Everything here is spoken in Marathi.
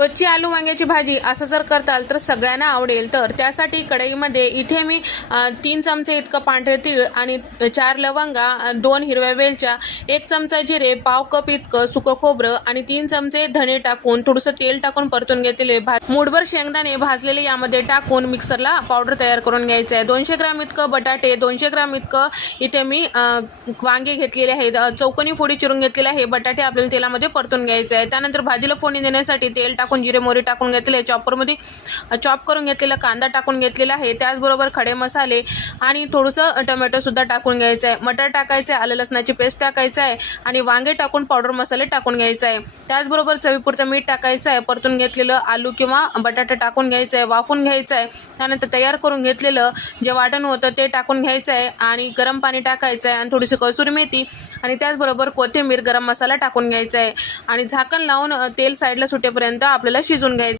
रोजची आलू वांग्याची भाजी असं जर करताल तर सगळ्यांना आवडेल. तर त्यासाठी कढईमध्ये इथे मी तीन चमचे इतकं पांढरे तीळ आणि चार लवंगा दोन हिरव्या वेलच्या एक चमचा जिरे पाव कप इतकं सुकं खोबरं आणि तीन चमचे धने टाकून थोडंसं तेल टाकून परतून घेतलेले भा शेंगदाणे भाजलेले यामध्ये टाकून मिक्सरला पावडर तयार करून घ्यायचं आहे. दोनशे ग्राम इतकं बटाटे दोनशे ग्राम इतकं इथे मी वांगे घेतलेले आहेत. अ, चौकोनी फोडी चिरून घेतलेले आहे. बटाटे आपल्याला तेलामध्ये परतून घ्यायचे आहे. त्यानंतर भाजीला फोडणी देण्यासाठी तेल टाकून जिरे मोरी टाकून घेतले चॉपरमध्ये चॉप करून घेतलेला कांदा टाकून घेतलेला आहे. त्याचबरोबर खडे मसाले आणि थोडंसं टोमॅटोसुद्धा टाकून घ्यायचं आहे. मटर टाकायचं आहे आलं लसणाची पेस्ट टाकायचं आहे आणि वांगे टाकून पावडर मसाले टाकून घ्यायचं आहे. त्याचबरोबर चवीपुरतं मीठ टाकायचं आहे. परतून घेतलेलं आलू किंवा बटाटा टाकून घ्यायचं आहे. वाफून घ्यायचं आहे. त्यानंतर तयार करून घेतलेलं जे वाटण होतं ते टाकून घ्यायचं आहे आणि गरम पाणी टाकायचं आहे आणि थोडीशी कसुरी मेथी आणि त्याचबरोबर कोथिंबीर गरम मसाला टाकून घ्यायचा आहे. आणि झाकण लावून तेल साईडला सुटेपर्यंत आपल्याला शिजून घ्यायचं.